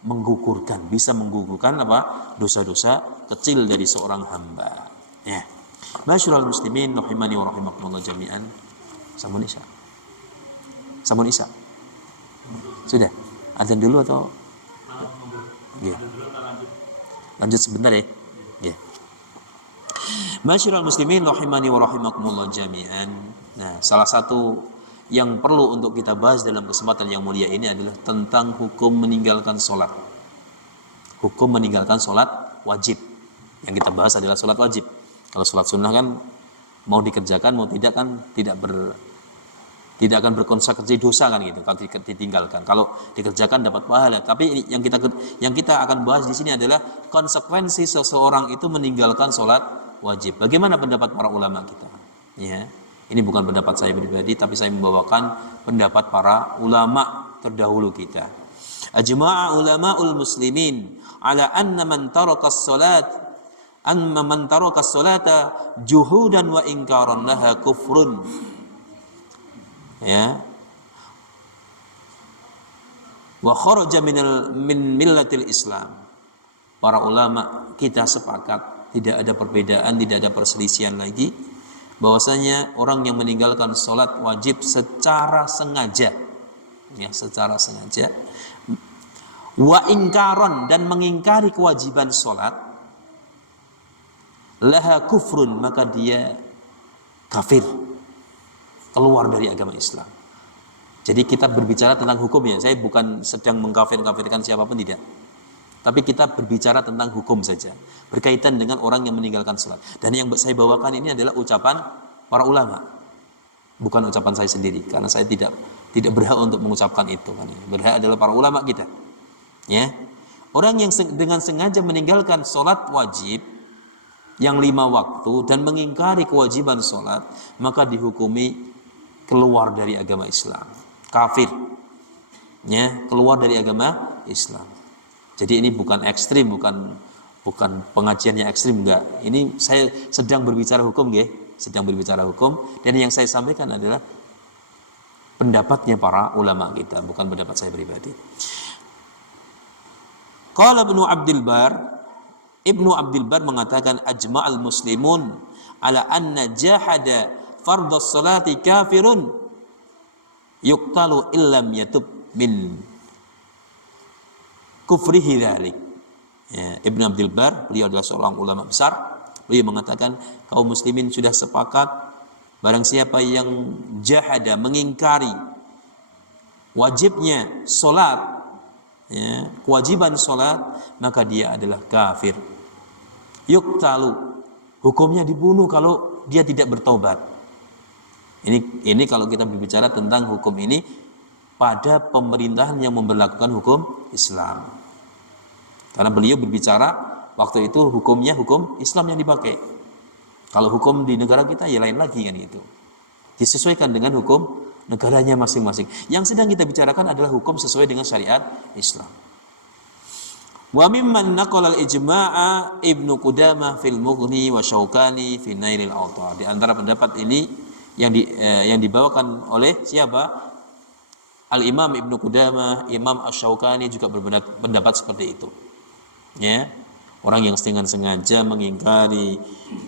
menggugurkan, bisa menggugurkan apa? Dosa-dosa kecil dari seorang hamba. Ya. Masyaallah muslimin rahimani wa rahimakumullah jami'an. Sambung Isya. Sambung Isya. Sudah. Azan dulu atau? Ya. Lanjut sebentar ya. Ya. Masyiral muslimin rahimani wa rahimakumullah jami'an. Nah, salah satu yang perlu untuk kita bahas dalam kesempatan yang mulia ini adalah tentang hukum meninggalkan sholat. Hukum meninggalkan sholat wajib. Yang kita bahas adalah sholat wajib. Kalau sholat sunnah kan mau dikerjakan mau tidak kan tidak akan berkonsekuensi dosa kan gitu kalau ditinggalkan. Kalau dikerjakan dapat pahala. Tapi yang kita akan bahas di sini adalah konsekuensi seseorang itu meninggalkan sholat wajib. Bagaimana pendapat para ulama kita? Ya, ini bukan pendapat saya pribadi, tapi saya membawakan pendapat para ulama terdahulu kita. Ajma'a ulama'ul muslimin ala anna man taraka as-salata juhudan wa inkaran laha kufrun. Ya. Wa kharaja min millatil Islam. Para ulama kita sepakat, tidak ada perbedaan, tidak ada perselisihan lagi bahwasanya orang yang meninggalkan sholat wajib secara sengaja, ya, secara sengaja, wa ingkaron, dan mengingkari kewajiban sholat, laha kufrun, maka dia kafir, keluar dari agama Islam. Jadi kita berbicara tentang hukum ya, saya bukan sedang mengkafirkan siapapun, tidak. Tapi kita berbicara tentang hukum saja, berkaitan dengan orang yang meninggalkan sholat. Dan yang saya bawakan ini adalah ucapan para ulama, bukan ucapan saya sendiri, karena saya tidak berhak untuk mengucapkan itu. Berhak adalah para ulama kita. Ya, orang yang dengan sengaja meninggalkan sholat wajib yang 5 waktu dan mengingkari kewajiban sholat, maka dihukumi keluar dari agama Islam, kafir, ya, keluar dari agama Islam. Jadi ini bukan ekstrim, bukan pengajiannya ekstrim, enggak. Ini saya sedang berbicara hukum, ya, sedang berbicara hukum, dan yang saya sampaikan adalah pendapatnya para ulama kita, bukan pendapat saya pribadi. Qala Ibnu Abdul Bar mengatakan ajma'al muslimun ala anna jahada fardhas salati kafirun yuqtalu illam yatub min kufrihi dzalik. Ya, Ibnu Abdul Bar, beliau adalah seorang ulama besar. Beliau mengatakan kaum muslimin sudah sepakat barang siapa yang jahada, mengingkari wajibnya salat, ya, kewajiban salat, maka dia adalah kafir. Yuqtalu, hukumnya dibunuh kalau dia tidak bertobat. Ini kalau kita berbicara tentang hukum ini pada pemerintahan yang memberlakukan hukum Islam. Karena beliau berbicara waktu itu hukumnya hukum Islam yang dipakai. Kalau hukum di negara kita ya lain lagi kan itu. Disesuaikan dengan hukum negaranya masing-masing. Yang sedang kita bicarakan adalah hukum sesuai dengan syariat Islam. Wa mimman naqala al-ijma'a Ibnu Qudamah fil Mughni wa Syaukani fi Nailil Awtar. Di antara pendapat ini yang dibawakan oleh siapa? Al-Imam Ibnu Qudamah, Imam Asy-Syaukani juga berpendapat seperti itu. Ya, orang yang dengan sengaja mengingkari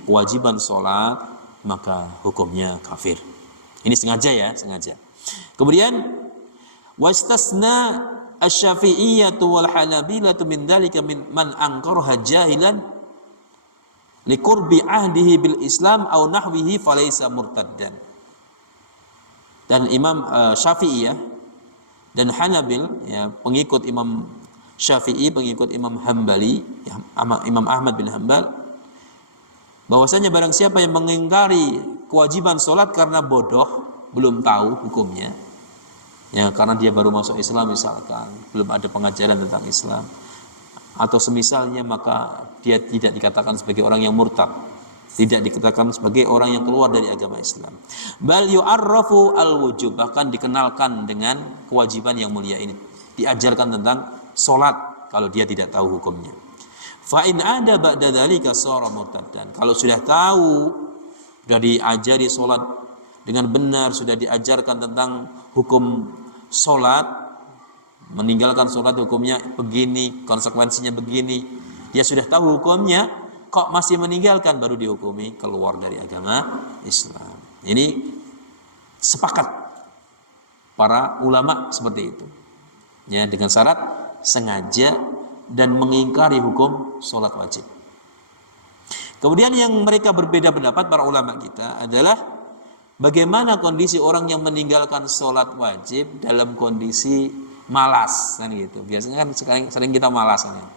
kewajiban sholat maka hukumnya kafir. Ini sengaja ya, sengaja. Kemudian wastasna asy-Syafi'iyyah wal Hanabilah min dzalika man anqaraha jahilan liqurbi ahdihi bil Islam aw nahwihi falaysa murtaddan. Dan Imam Syafi'iyah dan Hanabil, ya, pengikut Imam Syafi'i, pengikut Imam Hambali, ya, Imam Ahmad bin Hanbal, bahwasanya barang siapa yang mengingkari kewajiban sholat karena bodoh, belum tahu hukumnya, ya, karena dia baru masuk Islam misalkan, belum ada pengajaran tentang Islam atau semisalnya, maka dia tidak dikatakan sebagai orang yang murtad, tidak dikatakan sebagai orang yang keluar dari agama Islam. Bal yu'arrafu al-wujub, bahkan dikenalkan dengan kewajiban yang mulia ini, diajarkan tentang sholat kalau dia tidak tahu hukumnya. Fa in ada ba'da dzalika sara murtaddan. Kalau sudah tahu, sudah diajari sholat dengan benar, sudah diajarkan tentang hukum sholat, meninggalkan sholat hukumnya begini, konsekuensinya begini, dia sudah tahu hukumnya, kok masih meninggalkan, baru dihukumi keluar dari agama Islam. Ini sepakat para ulama seperti itu. Ya, dengan syarat sengaja dan mengingkari hukum sholat wajib. Kemudian yang mereka berbeda pendapat para ulama kita adalah bagaimana kondisi orang yang meninggalkan sholat wajib dalam kondisi malas, kan gitu. Biasanya kan sering kita malas kan ya.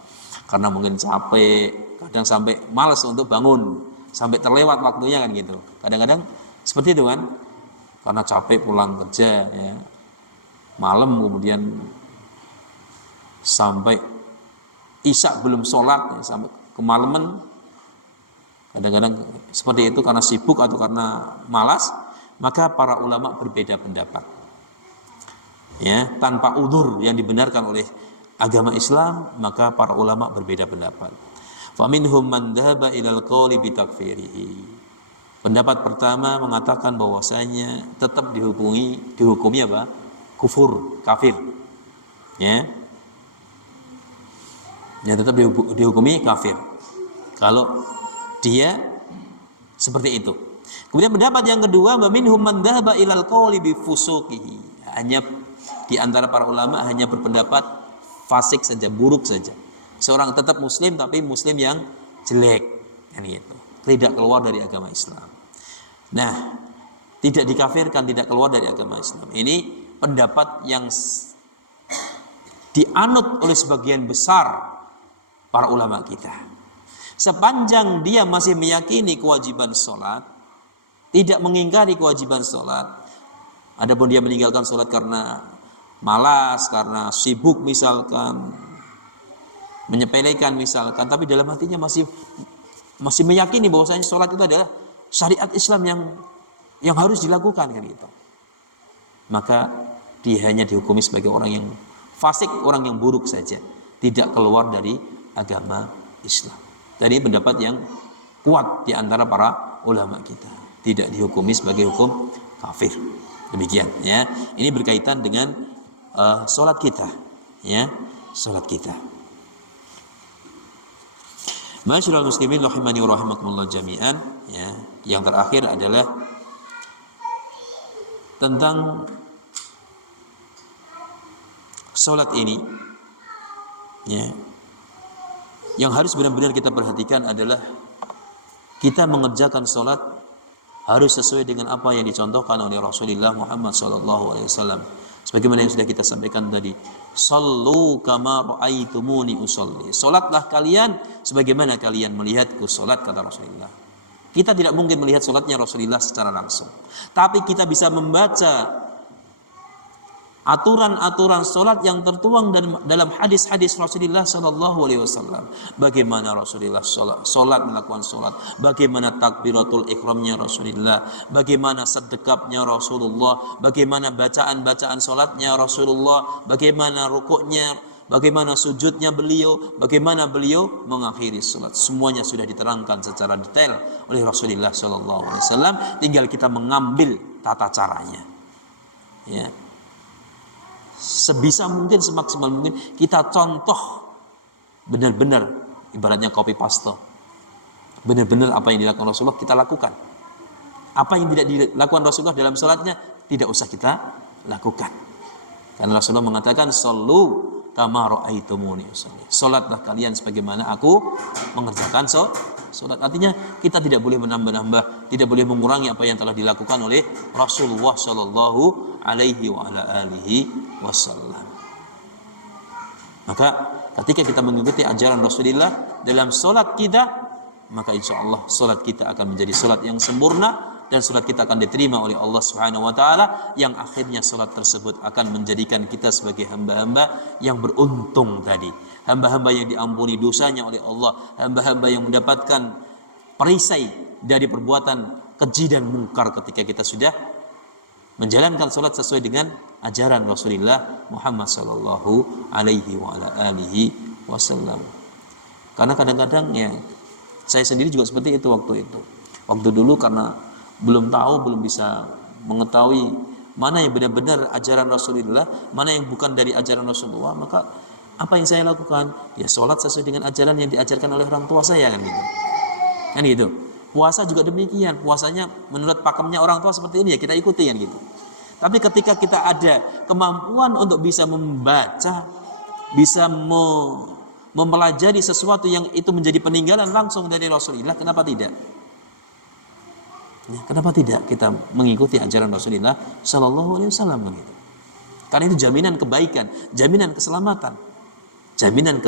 Karena mungkin capek, kadang sampai malas untuk bangun, sampai terlewat waktunya kan gitu. Kadang-kadang seperti itu kan, karena capek pulang kerja ya, malam kemudian sampai isya belum sholat ya, sampai kemalaman. Kadang-kadang seperti itu karena sibuk atau karena malas. Maka para ulama berbeda pendapat ya, tanpa udzur yang dibenarkan oleh agama Islam, maka para ulama berbeda pendapat. Faminhum man dhahaba ilal qawli bitakfirihi. Pendapat pertama mengatakan bahwasanya tetap dihukumi apa? Kufur, kafir. Ya. Ya, tetap dihukumi kafir kalau dia seperti itu. Kemudian pendapat yang kedua, minhum man dhahaba ilal qawli bi fusuqihi. Hanya di antara para ulama hanya berpendapat fasik saja, buruk saja. Seorang tetap muslim tapi muslim yang jelek, kan gitu. Tidak keluar dari agama Islam. Nah, tidak dikafirkan, tidak keluar dari agama Islam. Ini pendapat yang dianut oleh sebagian besar para ulama kita. Sepanjang dia masih meyakini kewajiban sholat, tidak mengingkari kewajiban sholat, adapun dia meninggalkan sholat karena malas, karena sibuk misalkan, menyepelekan misalkan, tapi dalam hatinya masih meyakini bahwasanya sholat itu adalah syariat Islam yang harus dilakukan kan gitu. Maka dia hanya dihukumi sebagai orang yang fasik, orang yang buruk saja, tidak keluar dari agama Islam. Jadi pendapat yang kuat di antara para ulama kita, tidak dihukumi sebagai hukum kafir. Demikian ya. Ini berkaitan dengan sholat kita, ya, sholat kita. Ma'asyiral muslimin rahimani wa rahimakumullah jami'an, ya. Yang terakhir adalah tentang sholat ini, ya. Yang harus benar-benar kita perhatikan adalah kita mengerjakan sholat harus sesuai dengan apa yang dicontohkan oleh Rasulullah Muhammad SAW. Sebagaimana yang sudah kita sampaikan tadi, sallu kama ra'aitumuni usolli. Sholatlah kalian sebagaimana kalian melihatku sholat, kata Rasulullah. Kita tidak mungkin melihat sholatnya Rasulullah secara langsung, tapi kita bisa membaca aturan-aturan sholat yang tertuang dalam hadis-hadis Rasulullah SAW. Bagaimana Rasulullah sholat melakukan sholat, bagaimana takbiratul ihramnya Rasulullah, bagaimana sedekapnya Rasulullah, bagaimana bacaan-bacaan sholatnya Rasulullah, bagaimana rukuknya, bagaimana sujudnya beliau, bagaimana beliau mengakhiri sholat. Semuanya sudah diterangkan secara detail oleh Rasulullah SAW. Tinggal kita mengambil tata caranya, ya. Sebisa mungkin, semaksimal mungkin kita contoh benar-benar, ibaratnya copy paste. Benar-benar apa yang dilakukan Rasulullah kita lakukan. Apa yang tidak dilakukan Rasulullah dalam sholatnya tidak usah kita lakukan. Karena Rasulullah mengatakan sallu kama ra'aitumuni usolli. Salatlah kalian sebagaimana aku mengerjakan salat. Artinya kita tidak boleh menambah-nambah, tidak boleh mengurangi apa yang telah dilakukan oleh Rasulullah sallallahu alaihi wa ala alihi wasallam. Maka ketika kita mengikuti ajaran Rasulullah dalam salat kita, maka insyaallah salat kita akan menjadi salat yang sempurna, dan salat kita akan diterima oleh Allah Subhanahu wa taala, yang akhirnya salat tersebut akan menjadikan kita sebagai hamba-hamba yang beruntung tadi, hamba-hamba yang diampuni dosanya oleh Allah, hamba-hamba yang mendapatkan perisai dari perbuatan keji dan mungkar ketika kita sudah menjalankan salat sesuai dengan ajaran Rasulullah Muhammad sallallahu alaihi wa ala alihi wasallam. Karena kadang-kadang ya saya sendiri juga seperti itu waktu itu. Waktu dulu karena belum tahu, belum bisa mengetahui mana yang benar-benar ajaran Rasulullah, mana yang bukan dari ajaran Rasulullah, maka apa yang saya lakukan? Ya sholat sesuai dengan ajaran yang diajarkan oleh orang tua saya, kan gitu. Kan gitu. Puasa juga demikian, puasanya menurut pakemnya orang tua seperti ini, ya kita ikuti kan gitu. Tapi ketika kita ada kemampuan untuk bisa membaca, bisa mempelajari sesuatu yang itu menjadi peninggalan langsung dari Rasulullah, kenapa tidak? Ya, kenapa tidak kita mengikuti ajaran Rasulullah Sallallahu Alaihi Wasallam begitu? Karena itu jaminan kebaikan, jaminan keselamatan, jaminan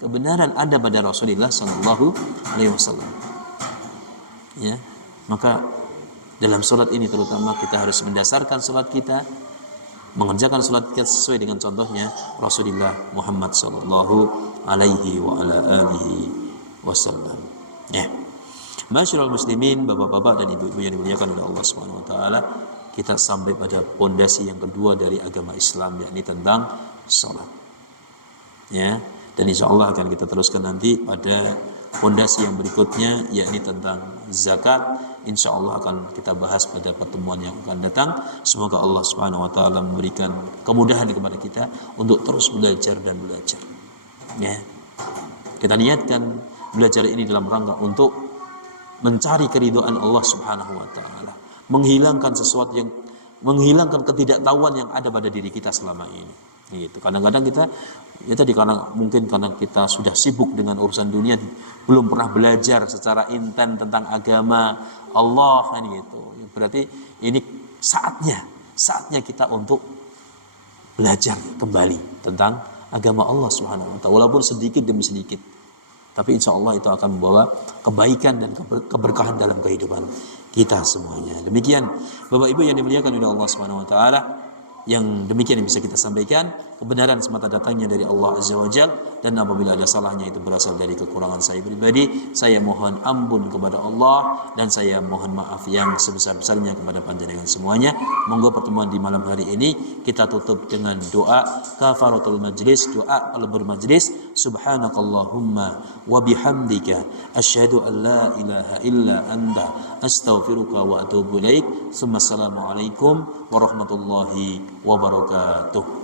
kebenaran ada pada Rasulullah Sallallahu Alaihi Wasallam. Ya, maka dalam sholat ini terutama kita harus mendasarkan sholat kita, mengerjakan sholat kita sesuai dengan contohnya Rasulullah Muhammad Sallallahu Alaihi wa ala alihi Wasallam. Ya, masyarul muslimin, bapak-bapak dan ibu-ibu yang dimuliakan oleh Allah Subhanahu Wa Taala, kita sampai pada pondasi yang kedua dari agama Islam, yakni tentang sholat. Ya, dan insya Allah akan kita teruskan nanti pada pondasi yang berikutnya, yakni tentang zakat. Insya Allah akan kita bahas pada pertemuan yang akan datang. Semoga Allah Subhanahu Wa Taala memberikan kemudahan kepada kita untuk terus belajar dan belajar. Ya, kita niatkan belajar ini dalam rangka untuk mencari keridhaan Allah Subhanahu Wa Taala, menghilangkan sesuatu yang menghilangkan ketidaktahuan yang ada pada diri kita selama ini. Gitu. Kadang-kadang kita ya tadi karena kita sudah sibuk dengan urusan dunia, belum pernah belajar secara intens tentang agama Allah kan gitu. Berarti ini saatnya kita untuk belajar kembali tentang agama Allah Subhanahu wa taala, walaupun sedikit demi sedikit. Tapi insya Allah itu akan membawa kebaikan dan keberkahan dalam kehidupan kita semuanya. Demikian Bapak Ibu yang dimuliakan oleh Allah Subhanahu wa taala, yang demikian yang bisa kita sampaikan. Kebenaran semata datangnya dari Allah Azza wa Jalla, dan apabila ada salahnya itu berasal dari kekurangan saya pribadi. Saya mohon ampun kepada Allah dan saya mohon maaf yang sebesar-besarnya kepada panjenengan semuanya. Monggo pertemuan di malam hari ini kita tutup dengan doa kafaratul majlis, doa pelebur majlis. Subhanakallahumma wa bihamdika asyhadu an la ilaha illa anta astaghfiruka wa atubu ilaik. Assalamualaikum warahmatullahi wabarakatuh.